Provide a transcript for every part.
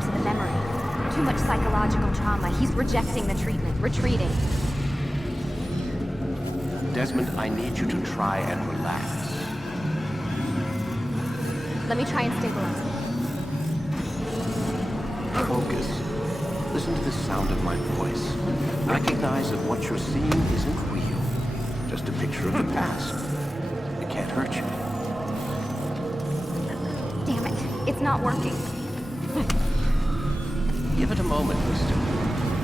to the memory. Too much psychological trauma. He's rejecting the treatment, retreating. Desmond, I need you to try and relax. Let me try and stabilize him. Focus. Listen to the sound of my voice. Recognize that what you're seeing isn't real. Just a picture of the past. It can't hurt you. Damn it, it's not working. Give it a moment, mister.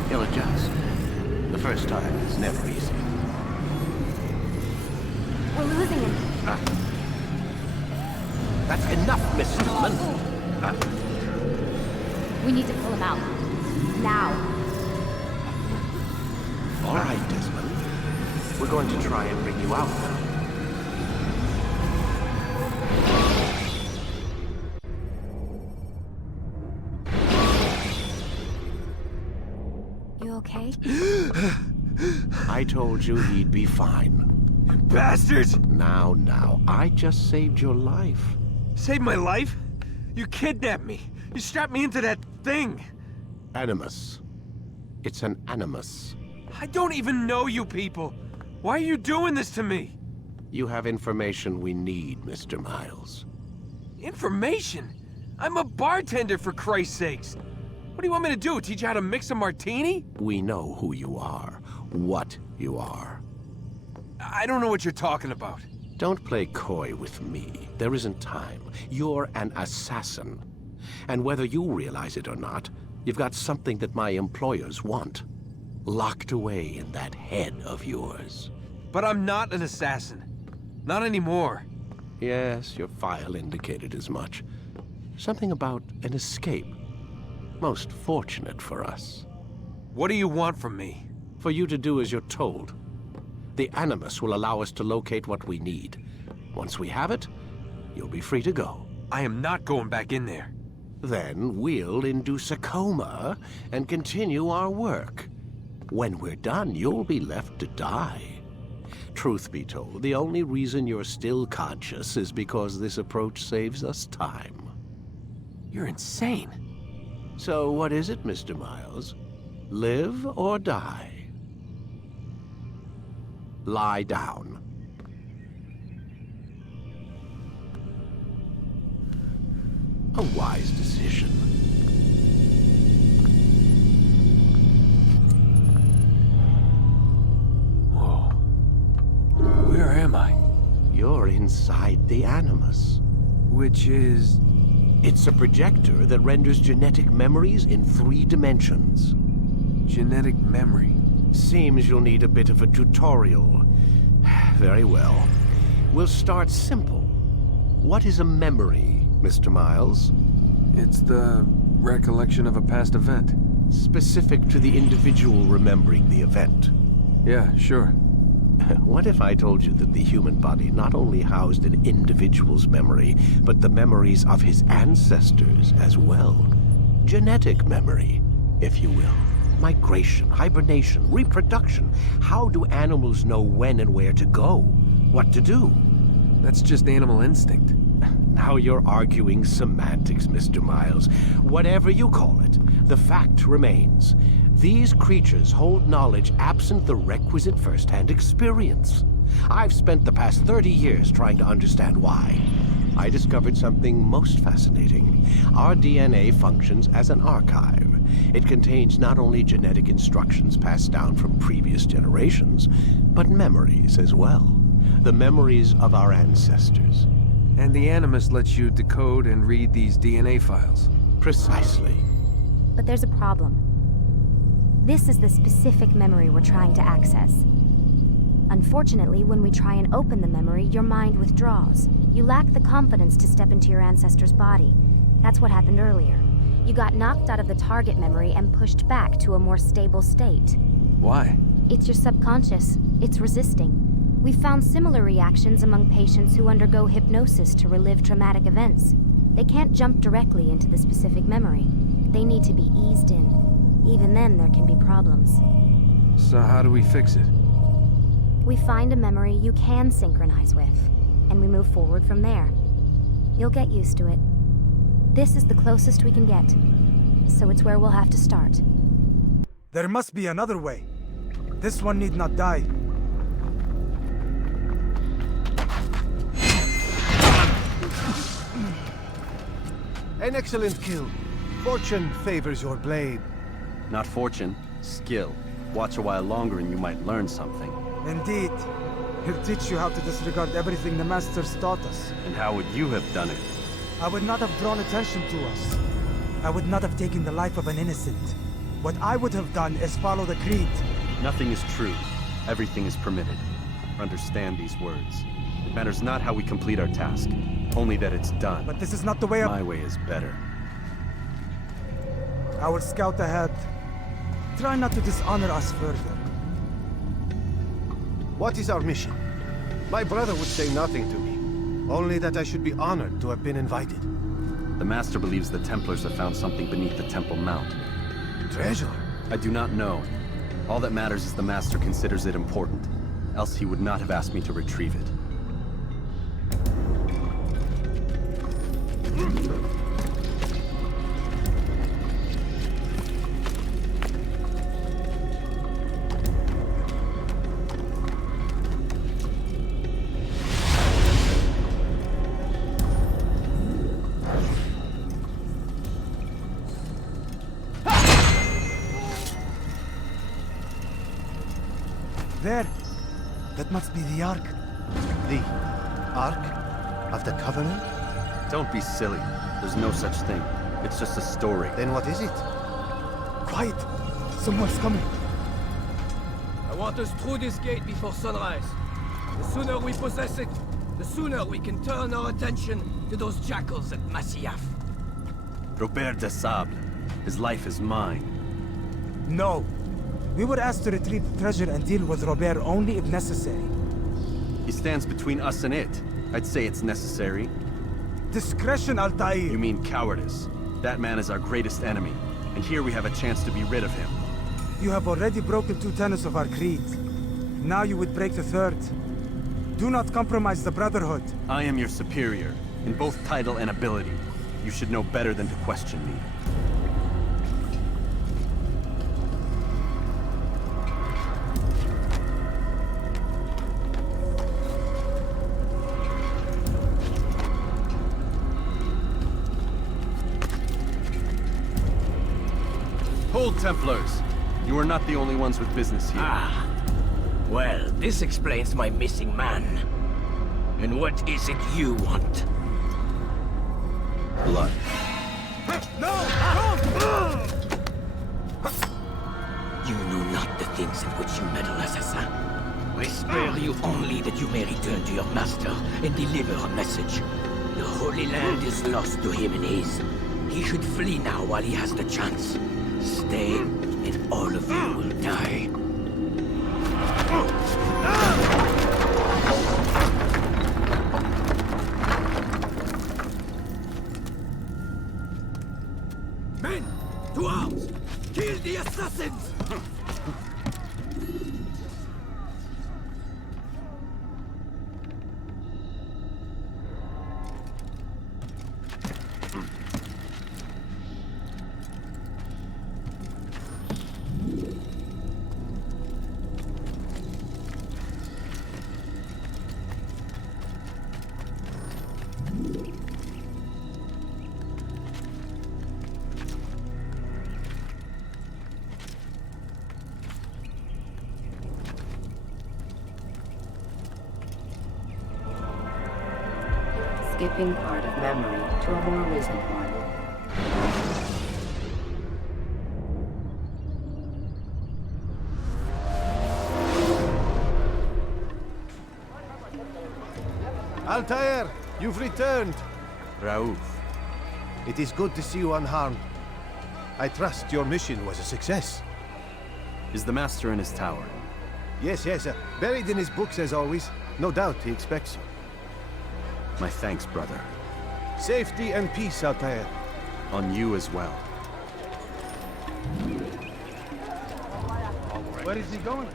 He'll adjust. The first time is never easy. We're losing him. That's enough, Miss Stillman. We need to pull him out. Now. All right, Desmond. We're going to try and bring you out now. You okay? I told you he'd be fine. Bastards! Now, I just saved your life. Saved my life? You kidnapped me. You strapped me into that thing. Animus. It's an animus. I don't even know you people. Why are you doing this to me? You have information we need, Mr. Miles. Information? I'm a bartender, for Christ's sakes. What do you want me to do? Teach you how to mix a martini? We know who you are, what you are. I don't know what you're talking about. Don't play coy with me. There isn't time. You're an assassin. And whether you realize it or not, you've got something that my employers want. Locked away in that head of yours. But I'm not an assassin. Not anymore. Yes, your file indicated as much. Something about an escape. Most fortunate for us. What do you want from me? For you to do as you're told. The Animus will allow us to locate what we need. Once we have it, you'll be free to go. I am not going back in there. Then we'll induce a coma and continue our work. When we're done, you'll be left to die. Truth be told, the only reason you're still conscious is because this approach saves us time. You're insane. So what is it, Mr. Miles? Live or die? Lie down. A wise decision. Whoa. Where am I? You're inside the Animus. Which is... It's a projector that renders genetic memories in 3 dimensions. genetic memory. Seems you'll need a bit of a tutorial. Very well. We'll start simple. What is a memory, Mr. Miles? It's the recollection of a past event. Specific to the individual remembering the event. Yeah, sure. What if I told you that the human body not only housed an individual's memory, but the memories of his ancestors as well? Genetic memory, if you will. Migration, hibernation, reproduction. How do animals know when and where to go? What to do? That's just animal instinct. Now you're arguing semantics, Mr. Miles. Whatever you call it, the fact remains. These creatures hold knowledge absent the requisite first-hand experience. I've spent the past 30 years trying to understand why. I discovered something most fascinating. Our DNA functions as an archive. It contains not only genetic instructions passed down from previous generations, but memories as well. The memories of our ancestors. And the Animus lets you decode and read these DNA files. Precisely. But there's a problem. This is the specific memory we're trying to access. Unfortunately, when we try and open the memory, your mind withdraws. You lack the confidence to step into your ancestor's body. That's what happened earlier. You got knocked out of the target memory and pushed back to a more stable state. Why? It's your subconscious. It's resisting. We've found similar reactions among patients who undergo hypnosis to relive traumatic events. They can't jump directly into the specific memory. They need to be eased in. Even then, there can be problems. So how do we fix it? We find a memory you can synchronize with, and we move forward from there. You'll get used to it. This is the closest we can get. so it's where we'll have to start. There must be another way. This one need not die. An excellent kill. Fortune favors your blade. Not fortune, skill. Watch a while longer and you might learn something. Indeed. He'll teach you how to disregard everything the Masters taught us. And how would you have done it? I would not have drawn attention to us. I would not have taken the life of an innocent. What I would have done is follow the creed. Nothing is true. Everything is permitted. Understand these words. It matters not how we complete our task, only that it's done. But this is not the way My way is better. I will scout ahead. Try not to dishonor us further. What is our mission? My brother would say nothing to me. Only that I should be honored to have been invited. The Master believes the Templars have found something beneath the Temple Mount. Treasure? I do not know. All that matters is the Master considers it important. Else he would not have asked me to retrieve it. There. That must be the Ark. The Ark of the Covenant? Don't be silly. There's no such thing. It's just a story. Then what is it? Quiet. Someone's coming. I want us through this gate before sunrise. The sooner we possess it, the sooner we can turn our attention to those jackals at Masyaf. Robert de Sable. His life is mine. No. We were asked to retrieve the treasure and deal with Robert only if necessary. He stands between us and it. I'd say it's necessary. Discretion, Altair. You mean cowardice. That man is our greatest enemy, and here we have a chance to be rid of him. You have already broken 2 tenets of our creed. Now you would break the 3rd. Do not compromise the Brotherhood. I am your superior, in both title and ability. You should know better than to question me. Hold, Templars! You are not the only ones with business here. Ah. Well, this explains my missing man. And what is it you want? Blood. You know not the things in which you meddle, assassin. I spare you only that you may return to your master and deliver a message. The Holy Land is lost to him and his. He should flee now while he has the chance. Stay, and all of you will die. Men, to arms! Kill the assassins! Skipping part of memory to a more recent one. Altair, you've returned. Raouf. It is good to see you unharmed. I trust your mission was a success. Is the Master in his tower? Yes, buried in his books as always. No doubt he expects you. My thanks, brother. Safety and peace, Altair. On you as well. Where is he going?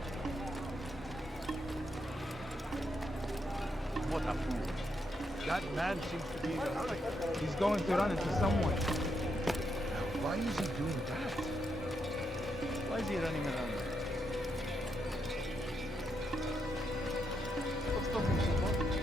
What a fool. That man seems to be in a hurry. He's going to run into someone. Why is he doing that? Why is he running around? What's stopping someone?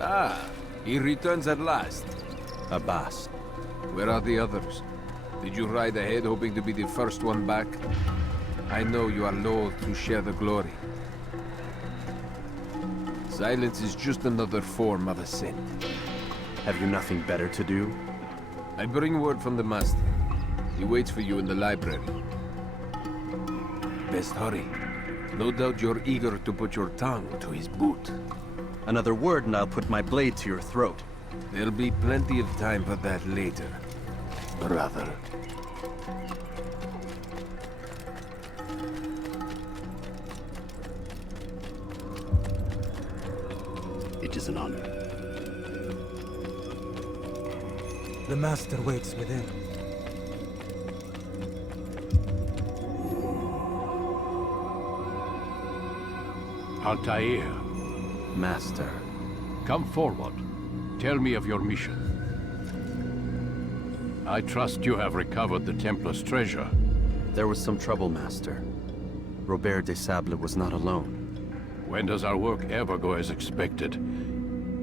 Ah, he returns at last. Abbas. Where are the others? Did you ride ahead hoping to be the first one back? I know you are loath to share the glory. Silence is just another form of assent. Have you nothing better to do? I bring word from the Master. He waits for you in the library. Best hurry. No doubt you're eager to put your tongue to his boot. Another word and I'll put my blade to your throat. There'll be plenty of time for that later, brother. It is an honor. The Master waits within. Altair, Master. come forward. Tell me of your mission. I trust you have recovered the Templar's treasure. There was some trouble, Master. Robert de Sable was not alone. When does our work ever go as expected?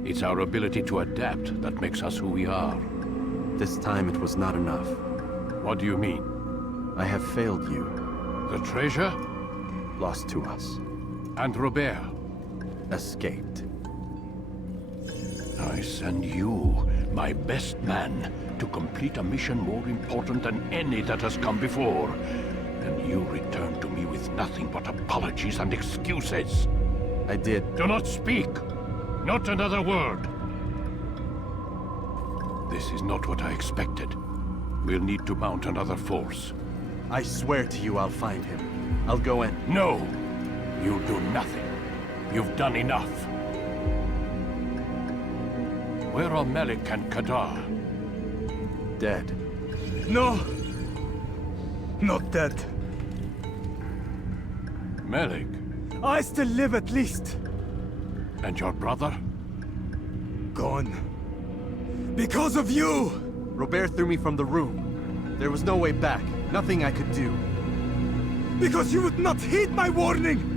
It's our ability to adapt that makes us who we are. This time it was not enough. What do you mean? I have failed you. The treasure? Lost to us. And Robert? Escaped. I send you, my best man, to complete a mission more important than any that has come before. And you return to me with nothing but apologies and excuses. I did. Do not speak! Not another word! This is not what I expected. We'll need to mount another force. I swear to you I'll find him. I'll go in. No! You'll do nothing. You've done enough. Where are Melik and Kadar? Dead. No! Not dead. Melik? I still live at least. And your brother? Gone. Because of you! Robert threw me from the room. There was no way back. Nothing I could do. Because you would not heed my warning!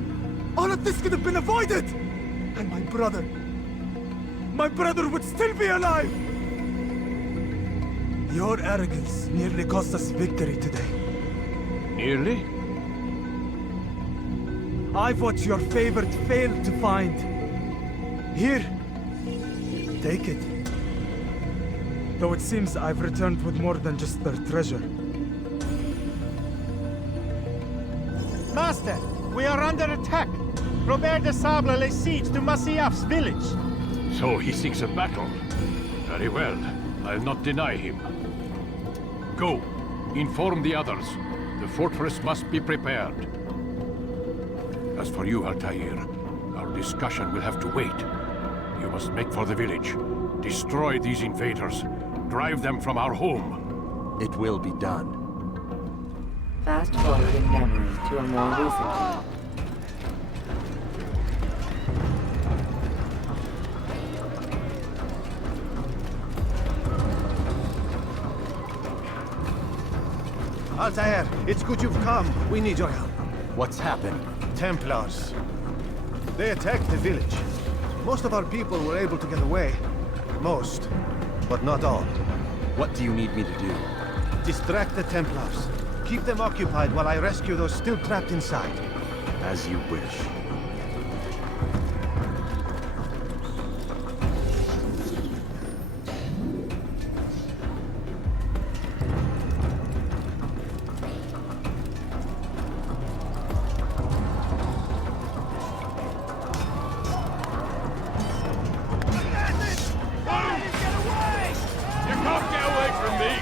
All of this could have been avoided! And my brother would still be alive! Your arrogance nearly cost us victory today. Nearly? I've what your favorite failed to find. Here, take it. Though it seems I've returned with more than just their treasure. Master, we are under attack. Robert de Sable lays siege to Masyaf's village. So he seeks a battle. Very well. I'll not deny him. Go. Inform the others. The fortress must be prepared. As for you, Altair, our discussion will have to wait. You must make for the village. Destroy these invaders. Drive them from our home. It will be done. Fast forward in memory to a more recent time. Altair, it's good you've come. We need your help. What's happened? Templars. They attacked the village. Most of our people were able to get away. Most, but not all. What do you need me to do? Distract the Templars. Keep them occupied while I rescue those still trapped inside. As you wish. You can't get away from me!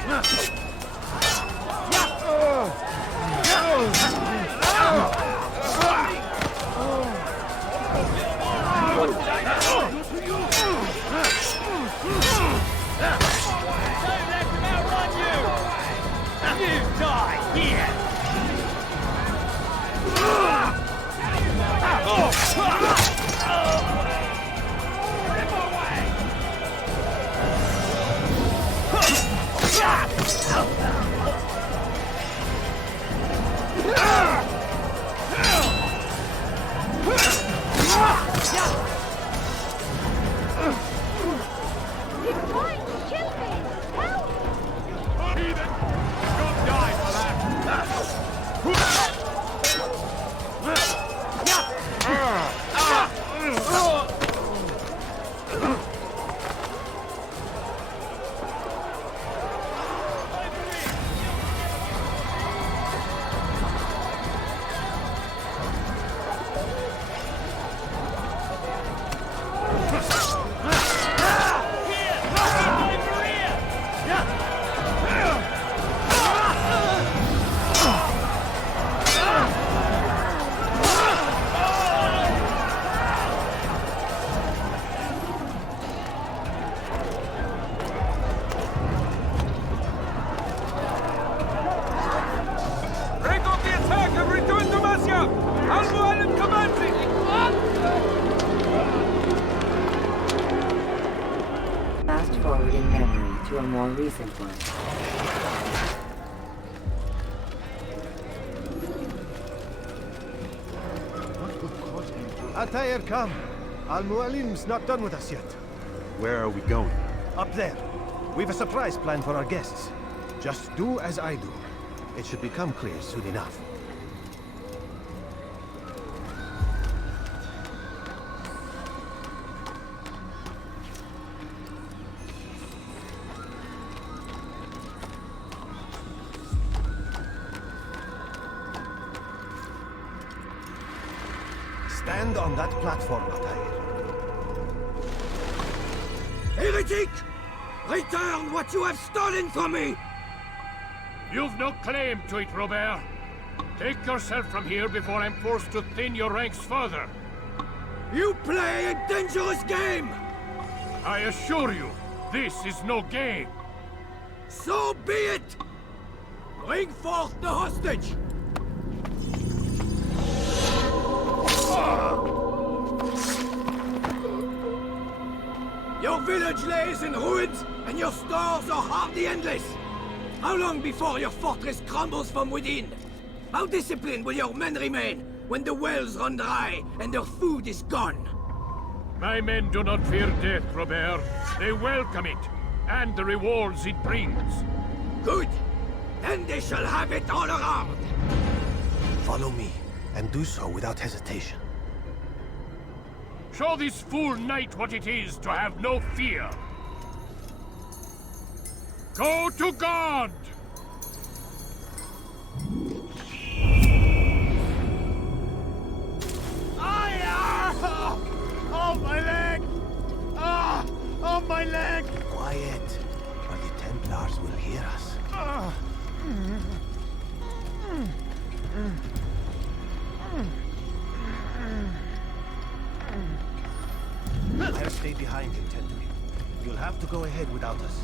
Fast forward in memory to a more recent one. Altair, come. Al-Mualim's not done with us yet. Where are we going? Up there. We've a surprise planned for our guests. Just do as I do. It should become clear soon enough. Stand on that platform, Altair. Heretic! Return what you have stolen from me! You've no claim to it, Robert. Take yourself from here before I'm forced to thin your ranks further. You play a dangerous game! I assure you, this is no game. So be it! Bring forth the hostage! Your village lays in ruins, and your stores are hardly endless. How long before your fortress crumbles from within? How disciplined will your men remain when the wells run dry and their food is gone? My men do not fear death, Robert. They welcome it, and the rewards it brings. Good. Then they shall have it all around. Follow me, and do so without hesitation. Show this fool knight what it is to have no fear. Go to God! Oh, my leg! Ah! Oh, my leg! Quiet, or the Templars will hear us. I'll stay behind and tend to you. You'll have to go ahead without us.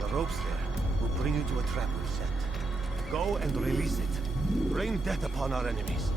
The ropes there will bring you to a trap we've set. Go and release it. Rain death upon our enemies.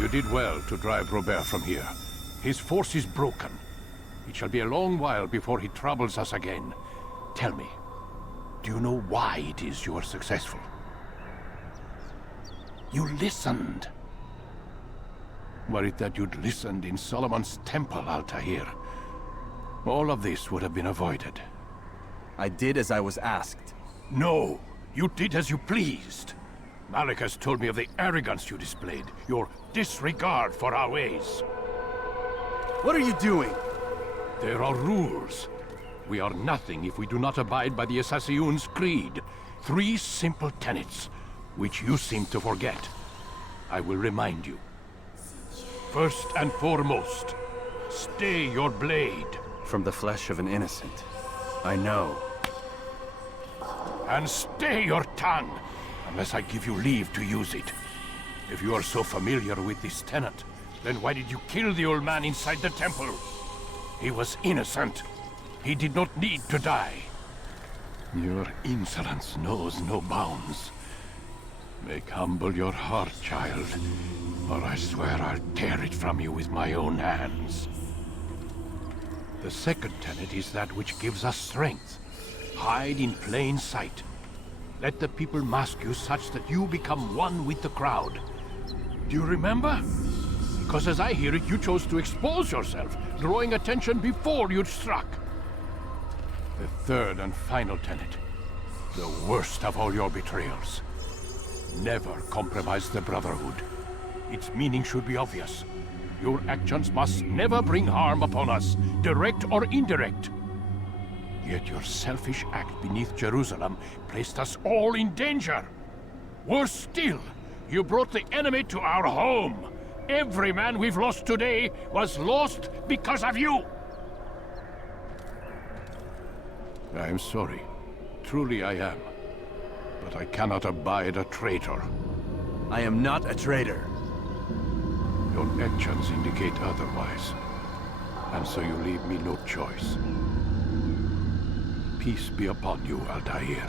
You did well to drive Robert from here. His force is broken. It shall be a long while before he troubles us again. Tell me, do you know why it is you are successful? You listened. Were it that you'd listened in Solomon's temple, Altair, all of this would have been avoided. I did as I was asked. No, you did as you pleased. Malik has told me of the arrogance you displayed, your disregard for our ways. What are you doing? There are rules. We are nothing if we do not abide by the Assassin's creed. 3 simple tenets, which you seem to forget. I will remind you. First and foremost, stay your blade. From the flesh of an innocent. I know. And stay your tongue, unless I give you leave to use it. If you are so familiar with this tenet, then why did you kill the old man inside the temple? He was innocent. He did not need to die. Your insolence knows no bounds. Make humble your heart, child, or I swear I'll tear it from you with my own hands. The second tenet is that which gives us strength. Hide in plain sight. Let the people mask you such that you become one with the crowd. Do you remember? Because as I hear it, you chose to expose yourself, drawing attention before you'd struck. The third and final tenet, the worst of all your betrayals. Never compromise the Brotherhood. Its meaning should be obvious. Your actions must never bring harm upon us, direct or indirect. Yet your selfish act beneath Jerusalem placed us all in danger. Worse still, you brought the enemy to our home. Every man we've lost today was lost because of you. I am sorry. Truly I am. But I cannot abide a traitor. I am not a traitor. Your actions indicate otherwise. And so you leave me no choice. Peace be upon you, Altair.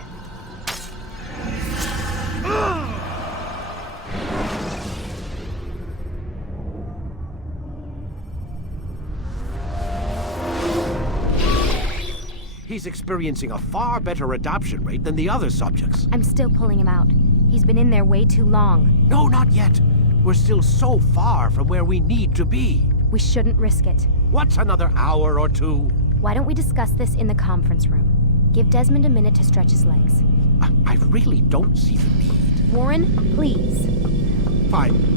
He's experiencing a far better adoption rate than the other subjects. I'm still pulling him out. He's been in there way too long. No, not yet. We're still so far from where we need to be. We shouldn't risk it. What's another hour or two? Why don't we discuss this in the conference room? Give Desmond a minute to stretch his legs. I really don't see the need. Warren, please. Fine.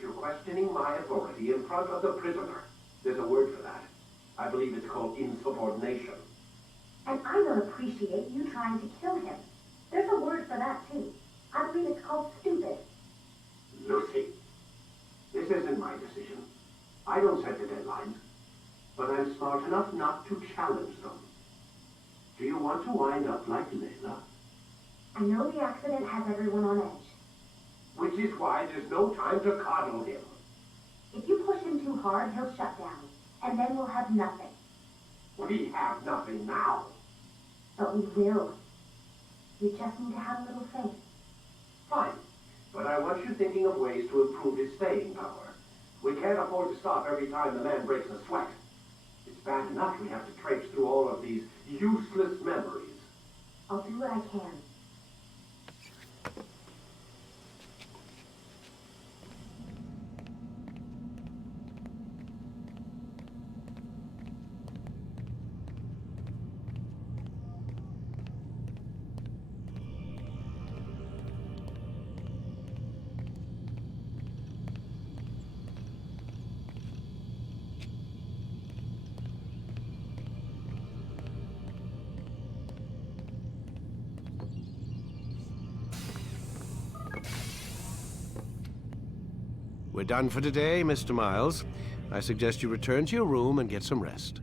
You're questioning my authority in front of the prisoner. There's a word for that. I believe it's called insubordination. And I don't appreciate you trying to kill him. There's a word for that, too. I believe it's called stupid. Lucy, this isn't my decision. I don't set the deadlines. But I'm smart enough not to challenge them. Do you want to wind up like Layla? I know the accident has everyone on edge. Which is why there's no time to coddle him. If you push him too hard, he'll shut down. And then we'll have nothing. We have nothing now. But we will. You just need to have a little faith. Fine. But I want you thinking of ways to improve his staying power. We can't afford to stop every time the man breaks a sweat. It's bad enough we have to traipse through all of these useless memories. I'll do what I can. We're done for today, Mr. Miles. I suggest you return to your room and get some rest.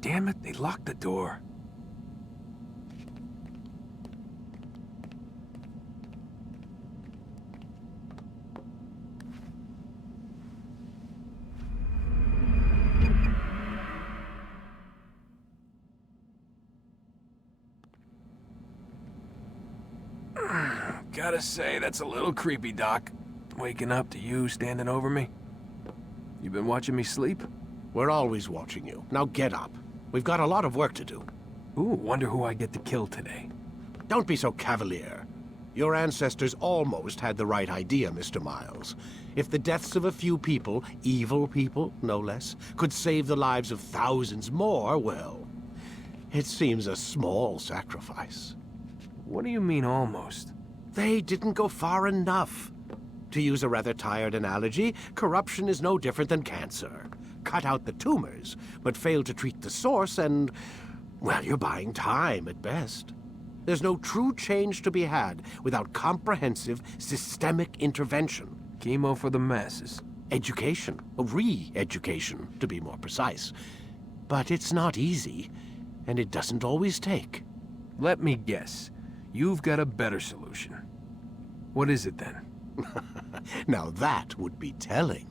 Damn it, they locked the door. Gotta say, that's a little creepy, Doc. Waking up to you standing over me. You been watching me sleep? We're always watching you. Now get up. We've got a lot of work to do. Ooh, wonder who I get to kill today. Don't be so cavalier. Your ancestors almost had the right idea, Mr. Miles. If the deaths of a few people, evil people, no less, could save the lives of thousands more, well, it seems a small sacrifice. What do you mean, almost? They didn't go far enough. To use a rather tired analogy, corruption is no different than cancer. Cut out the tumors, but fail to treat the source and, well, you're buying time at best. There's no true change to be had without comprehensive, systemic intervention. Chemo for the masses. Education, re-education, to be more precise. But it's not easy, and it doesn't always take. Let me guess. You've got a better solution. What is it then? Now that would be telling.